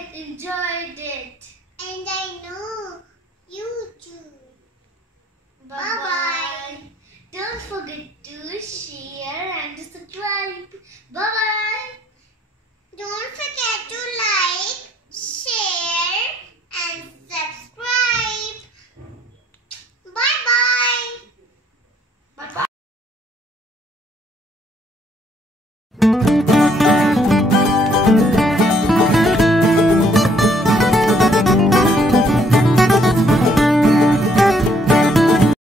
I enjoyed it. And I know you too. Bye-bye. Don't forget to share and to subscribe. Bye-bye. Don't forget to like, share and subscribe. Bye-bye. Bye-bye.